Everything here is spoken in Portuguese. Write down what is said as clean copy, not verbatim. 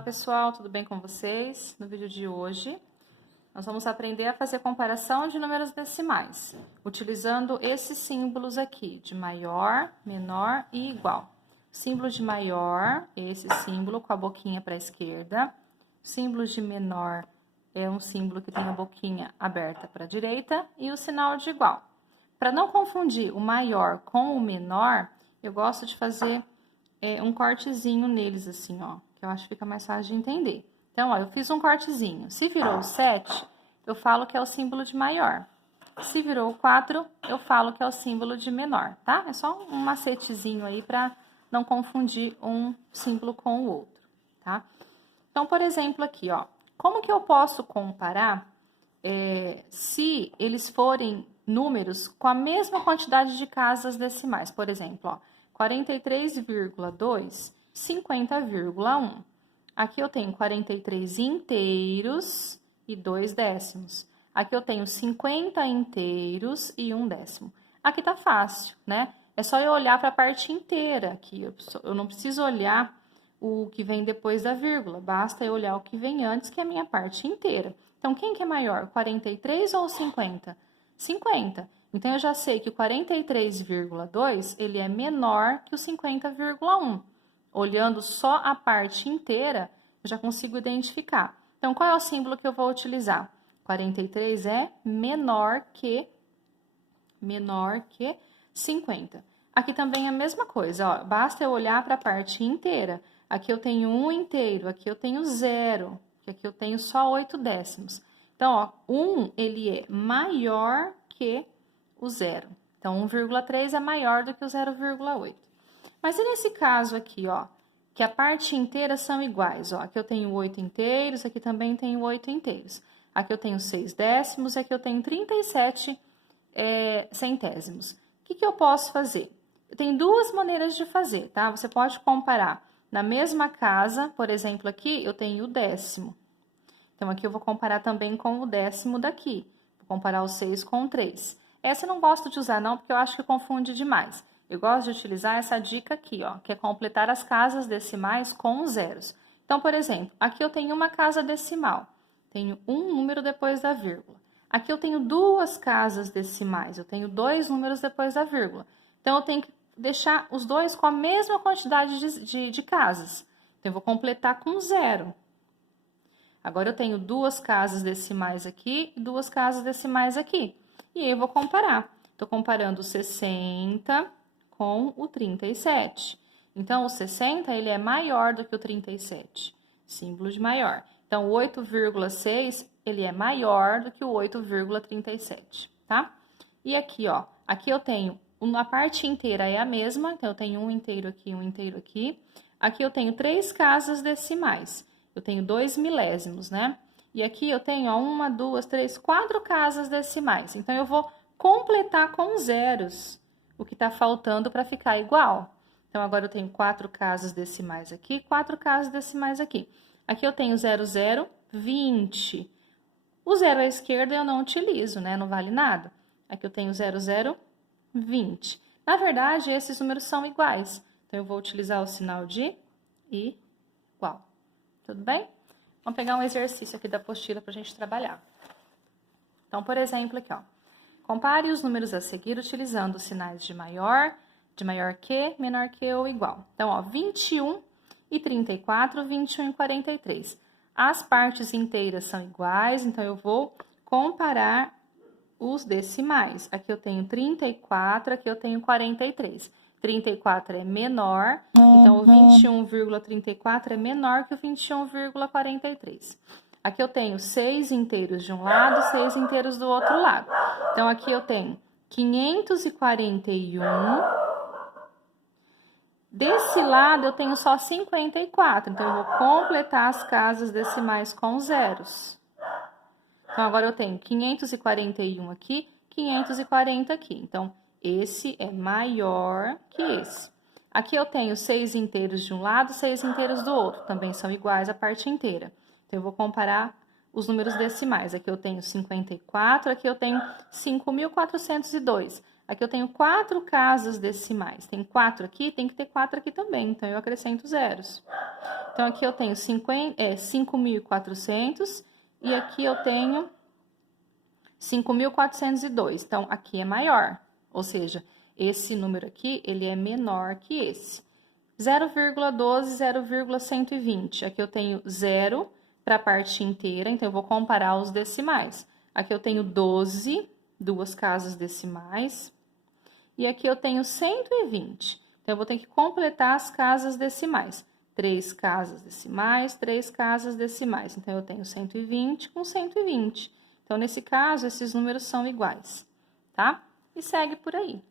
Olá pessoal, tudo bem com vocês? No vídeo de hoje, nós vamos aprender a fazer comparação de números decimais, utilizando esses símbolos aqui, de maior, menor e igual. O símbolo de maior é esse símbolo com a boquinha para a esquerda. O símbolo de menor é um símbolo que tem a boquinha aberta para a direita e o sinal de igual. Para não confundir o maior com o menor, eu gosto de fazer um cortezinho neles assim, ó, que eu acho que fica mais fácil de entender. Então, ó, eu fiz um cortezinho. Se virou 7, eu falo que é o símbolo de maior. Se virou 4, eu falo que é o símbolo de menor, tá? É só um macetezinho aí para não confundir um símbolo com o outro, tá? Então, por exemplo, aqui, ó, como que eu posso comparar se eles forem números com a mesma quantidade de casas decimais? Por exemplo, ó, 43,2, 50,1. Aqui eu tenho 43 inteiros e 2 décimos. Aqui eu tenho 50 inteiros e 1 décimo. Aqui tá fácil, né? É só eu olhar para a parte inteira aqui. Eu não preciso olhar o que vem depois da vírgula. Basta eu olhar o que vem antes, que é a minha parte inteira. Então, quem que é maior, 43 ou 50? 50. Então, eu já sei que o 43,2, ele é menor que o 50,1. Olhando só a parte inteira, eu já consigo identificar. Então, qual é o símbolo que eu vou utilizar? 43 é menor que 50. Aqui também é a mesma coisa, ó. Basta eu olhar para a parte inteira. Aqui eu tenho 1 inteiro, aqui eu tenho 0, que aqui eu tenho só 8 décimos. Então, ó, 1, ele é maior que o 0. Então, 1,3 é maior do que o 0,8. Mas e nesse caso aqui, ó, que a parte inteira são iguais, ó. Aqui eu tenho 8 inteiros, aqui também tenho 8 inteiros. Aqui eu tenho 6 décimos, aqui eu tenho 37 centésimos. O que eu posso fazer? Tem duas maneiras de fazer, tá? Você pode comparar na mesma casa, por exemplo, aqui eu tenho o décimo. Então, aqui eu vou comparar também com o décimo daqui. Vou comparar o 6 com o 3. Essa eu não gosto de usar não, porque eu acho que confunde demais. Eu gosto de utilizar essa dica aqui, ó, que é completar as casas decimais com os zeros. Então, por exemplo, aqui eu tenho uma casa decimal. Tenho um número depois da vírgula. Aqui eu tenho duas casas decimais. Eu tenho 2 números depois da vírgula. Então, eu tenho que deixar os dois com a mesma quantidade de casas. Então, eu vou completar com 0. Agora, eu tenho 2 casas decimais aqui e 2 casas decimais aqui. E aí, eu vou comparar. Estou comparando o 60 com o 37. Então, o 60, ele é maior do que o 37. Símbolo de maior. Então, o 8,6, ele é maior do que o 8,37, tá? E aqui, ó, aqui eu tenho, a parte inteira é a mesma, então eu tenho um inteiro aqui, um inteiro aqui. Aqui eu tenho 3 casas decimais. Eu tenho 2 milésimos, né? E aqui eu tenho, ó, 1, 2, 3, 4 casas decimais. Então, eu vou completar com zeros o que tá faltando para ficar igual. Então, agora eu tenho 4 casas decimais aqui, 4 casas decimais aqui. Aqui eu tenho 0, 0, 20. O 0 à esquerda eu não utilizo, né? Não vale nada. Aqui eu tenho 0, 0, 20. Na verdade, esses números são iguais. Então, eu vou utilizar o sinal de igual. Tudo bem? Vamos pegar um exercício aqui da apostila para a gente trabalhar. Então, por exemplo, aqui, ó. Compare os números a seguir utilizando os sinais de maior que, menor que ou igual. Então, ó, 21 e 34, 21 e 43. As partes inteiras são iguais, então eu vou comparar os decimais. Aqui eu tenho 34, aqui eu tenho 43. 34 é menor, então o 21,34 é menor que o 21,43. Aqui eu tenho 6 inteiros de um lado, 6 inteiros do outro lado. Então, aqui eu tenho 541. Desse lado, eu tenho só 54. Então, eu vou completar as casas decimais com zeros. Então, agora eu tenho 541 aqui, 540 aqui. Então, esse é maior que esse. Aqui eu tenho 6 inteiros de um lado, 6 inteiros do outro. Também são iguais a parte inteira. Então, eu vou comparar os números decimais. Aqui eu tenho 54, aqui eu tenho 5.402. Aqui eu tenho 4 casas decimais. Tem 4 aqui, tem que ter 4 aqui também. Então, eu acrescento zeros. Então, aqui eu tenho 5.400 e aqui eu tenho 5.402. Então, aqui é maior. Ou seja, esse número aqui, ele é menor que esse. 0,12, 0,120. Aqui eu tenho 0 para a parte inteira, então eu vou comparar os decimais. Aqui eu tenho 12, 2 casas decimais. E aqui eu tenho 120. Então, eu vou ter que completar as casas decimais. 3 casas decimais, 3 casas decimais. Então, eu tenho 120 com 120. Então, nesse caso, esses números são iguais, tá? E segue por aí.